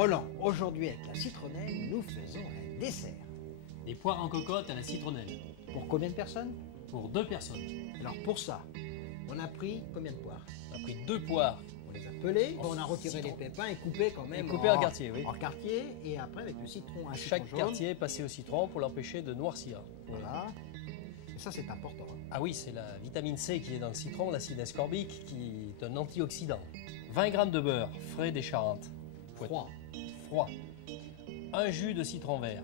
Roland, aujourd'hui avec la citronnelle, nous faisons un dessert. Des poires en cocotte à la citronnelle. Pour combien de personnes? Pour 2 personnes. Alors pour ça, on a pris combien de poires? On a pris 2 poires. On les a pelées, En on a retiré citron. les pépins et coupé quand même Et coupé en quartier, oui. En quartier, et après avec le citron, un Chaque citron jaune. quartier est passé au citron pour l'empêcher de noircir. Voilà. Et ça c'est important. Hein. Ah oui, c'est la vitamine C qui est dans le citron, l'acide ascorbique, qui est un antioxydant. 20 g de beurre, frais des Charentes. Froid. Froid. Un jus de citron vert.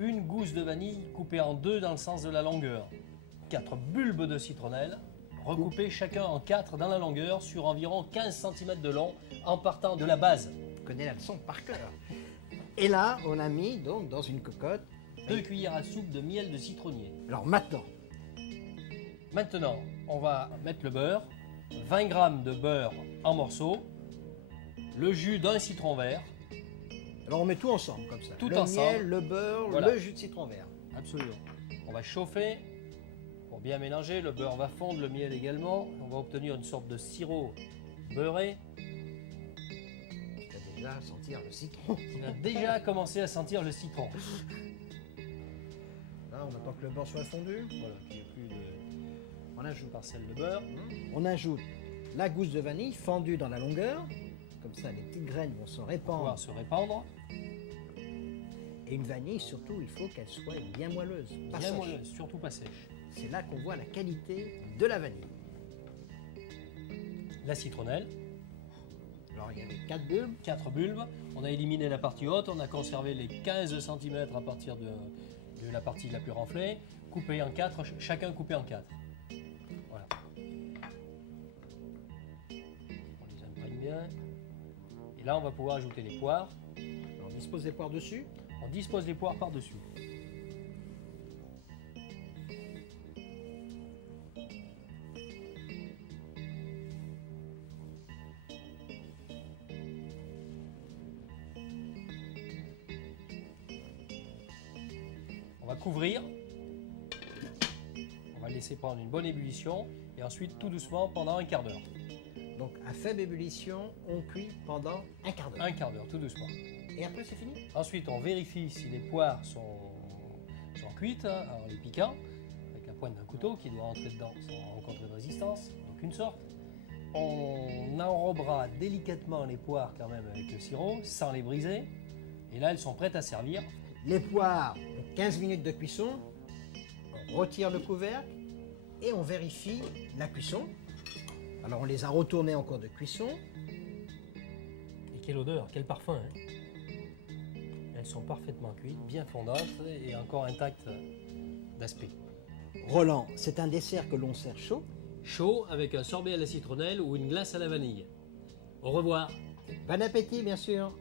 Une gousse de vanille coupée en 2 dans le sens de la longueur. 4 bulbes de citronnelle, recoupés chacun en 4 dans la longueur sur environ 15 cm de long en partant de la base. On connaît la leçon par cœur. Et là, on a mis donc dans une cocotte. 2 cuillères à soupe de miel de citronnier. Alors maintenant, Maintenant, on va mettre le beurre, 20 g de beurre en morceaux, le jus d'un citron vert, alors on met tout ensemble comme ça. Tout le ensemble. miel, le beurre, Voilà. le jus de citron vert. absolument. On va chauffer pour bien mélanger, le beurre va fondre, le miel également. On va obtenir une sorte de sirop beurré Tu vas déjà sentir le citron. qui va déjà commencer à sentir le citron. Là, on attend que le beurre soit fondu. Voilà, qu'il n'y ait plus de On ajoute. parcelles de beurre. On ajoute la gousse de vanille fendue dans la longueur. Comme ça, les petites graines vont se Pouvoir répandre. se répandre, Et une vanille, surtout, il faut qu'elle soit bien moelleuse. Pas bien sèche. moelleuse, surtout pas sèche. C'est là qu'on voit la qualité de la vanille. La citronnelle, Alors, il y avait 4 bulbes. 4 bulbes. On a éliminé la partie haute, on a conservé les 15 cm à partir de la partie la plus renflée, coupés en 4, chacun coupé en 4. Voilà. On les imprègne bien. Et là, on va pouvoir ajouter les poires. Alors, on dispose des poires dessus. On dispose les poires par-dessus. On va couvrir. On va laisser prendre une bonne ébullition et ensuite tout doucement pendant un quart d'heure. Donc, à faible ébullition, on cuit pendant un quart d'heure. Un quart d'heure, tout doucement. Et après, c'est fini. Ensuite, on vérifie si les poires sont cuites en les piquant avec la pointe d'un couteau qui doit entrer dedans sans rencontrer de résistance, donc une sorte. On enrobera délicatement les poires quand même avec le sirop sans les briser. Et là, elles sont prêtes à servir. Les poires ont 15 minutes de cuisson. On retire le couvercle et on vérifie la cuisson. Alors, on les a retournées en cours de cuisson. Et quelle odeur, quel parfum, hein. Elles sont parfaitement cuites, bien fondantes et encore intactes d'aspect. Roland, c'est un dessert que l'on sert chaud. Chaud avec un sorbet à la citronnelle ou une glace à la vanille. Au revoir. Bon appétit, bien sûr.